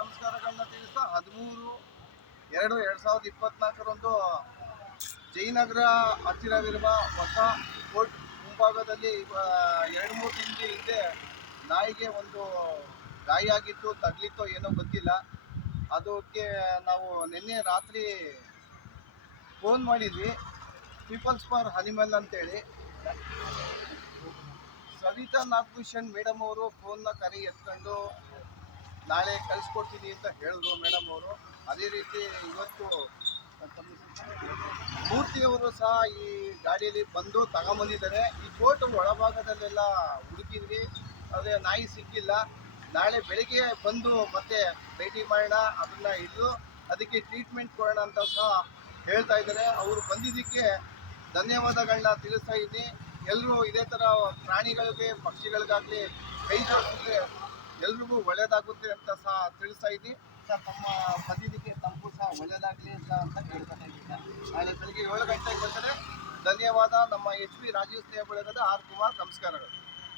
ನಮಸ್ಕಾರಗಳನ್ನ ತಿಳಿಸ್ತಾ 13/2/2024 ಜಯನಗರ ಹತ್ತಿರವಿರುವ ಹೊಸ ಕೋರ್ಟ್ ಮುಂಭಾಗದಲ್ಲಿ 2-3 ದಿನದ ಹಿಂದೆ ನಾಯಿಗೆ ಒಂದು ಗಾಯ ಆಗಿತ್ತು, ತಗ್ಲಿತ್ತೋ ಏನೋ ಗೊತ್ತಿಲ್ಲ. ಅದಕ್ಕೆ ನಾವು ನಿನ್ನೆ ರಾತ್ರಿ ಫೋನ್ ಮಾಡಿದ್ವಿ, ಪೀಪಲ್ಸ್ ಫಾರ್ ಅನಿಮಲ್ ಅಂತೇಳಿ. ಸವಿತಾ ನಾಗಭೂಷಣ್ ಮೇಡಮ್ ಅವರು ಫೋನ್ನ ಕರೆ ಎತ್ಕೊಂಡು ನಾಳೆ ಕಳಿಸ್ಕೊಡ್ತೀನಿ ಅಂತ ಹೇಳಿದ್ರು ಮೇಡಮ್ ಅವರು. ಅದೇ ರೀತಿ ಇವತ್ತು ಮೂರ್ತಿಯವರು ಸಹ ಈ ಗಾಡಿಯಲ್ಲಿ ಬಂದು ತಗೊಂಬಂದಿದ್ದಾರೆ. ಈ ಕೋರ್ಟ್ ಒಳಭಾಗದಲ್ಲೆಲ್ಲ ಹುಡುಕಿದ್ವಿ, ಅದೇ ನಾಯಿ ಸಿಕ್ಕಿಲ್ಲ. ನಾಳೆ ಬೆಳಿಗ್ಗೆ ಬಂದು ಮತ್ತೆ ಭೇಟಿ ಮಾಡೋಣ, ಅದನ್ನ ಹಿಡಿದು ಅದಕ್ಕೆ ಟ್ರೀಟ್ಮೆಂಟ್ ಕೊಡೋಣ ಅಂತ ಸಹ ಹೇಳ್ತಾ ಇದ್ದಾರೆ. ಅವರು ಬಂದಿದ್ದಕ್ಕೆ ಧನ್ಯವಾದಗಳನ್ನ ತಿಳಿಸ್ತಾ ಇದ್ದೀನಿ. ಎಲ್ಲರೂ ಇದೇ ಥರ ಪ್ರಾಣಿಗಳಿಗೆ, ಪಕ್ಷಿಗಳಿಗಾಗಲಿ ಕೈ ಜೋಡಿಸಿದ್ರೆ ಎಲ್ರಿಗೂ ಒಳ್ಳೇದಾಗುತ್ತೆ ಅಂತ ಸಹ ತಿಳಿಸ್ತಾ ಇದ್ದೀನಿ. ತಮ್ಮ ಬಂದಿದ್ದಕ್ಕೆ ತಮಗೂ ಸಹ ಒಳ್ಳೇದಾಗಲಿ ಅಂತ ಹೇಳ್ತಾನೆ ಇದ್ದೀನಿ. ನಾಳೆ ಬೆಳಿಗ್ಗೆ 7 ಗಂಟೆಗೆ ಬರ್ತಾರೆ. ಧನ್ಯವಾದ. ನಮ್ಮ HP ರಾಜೀವ್ ಸ್ನೇಹ ಬಳಗದ ಆರ್ ಕುಮಾರ್. ನಮಸ್ಕಾರಗಳು.